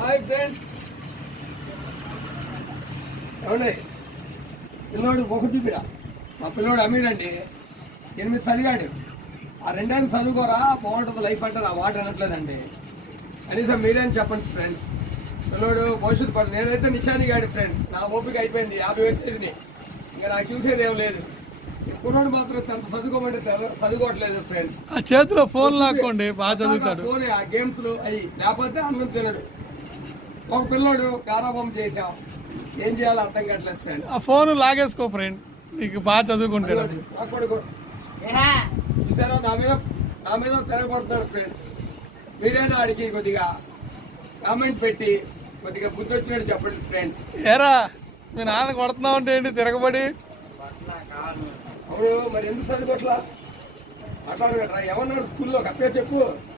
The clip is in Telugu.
హాయ్ ఫ్రెండ్స్, ఏమండి పిల్లోడు ఒకటి చూపిరా. మా పిల్లోడు అమీర్ అండి, 8 చదివాడు. ఆ 2 ఏళ్ళు చదువుకోరా బాగుంటుంది లైఫ్ అంటారు. ఆ మాట అనట్లేదండి. కనీసం మీరేం చెప్పండి ఫ్రెండ్స్. పిల్లోడు భవిష్యత్తు పడుతుంది. నేనైతే నిశానిగాడు ఫ్రెండ్స్. నా ఓపిక అయిపోయింది, 50 వచ్చేది. ఇంకా నాకు చూసేది ఏం లేదు. కుర్రాడు మాత్రం తను చదువుకోమంటే చదువుకోవట్లేదు ఫ్రెండ్స్. ఆ చేతిలో ఫోన్ లాక్కోండి, బాగా చదువుతాడు. ఫోన్ ఆ గేమ్స్ లో అయ్యి లేకపోతే అన్నం తినడు. ఒక పిల్లోడు గారాబం చేసాం, ఏం చేయాలో అర్థం కావట్లేదు ఫ్రెండ్. ఆ ఫోన్ లాగేసుకో ఫ్రెండ్, నీకు బాగా చదువుకుంటాడు. చూసారా, నా మీద తిరగబడుతున్నాడు ఫ్రెండ్. మీరైనా అడిగి కొద్దిగా కామెంట్ పెట్టి కొద్దిగా బుద్ధి వచ్చినట్టు చెప్పండి ఫ్రెండ్. ఏరా మీ నాన్న కొడుతున్నావు అంటే ఏంటి తిరగబడి? అవును, మరి ఎందుకు చదువుకోట్లా మాట్లాడగలరా? ఏమన్నారు స్కూల్లో కరెక్ట్గా చెప్పు.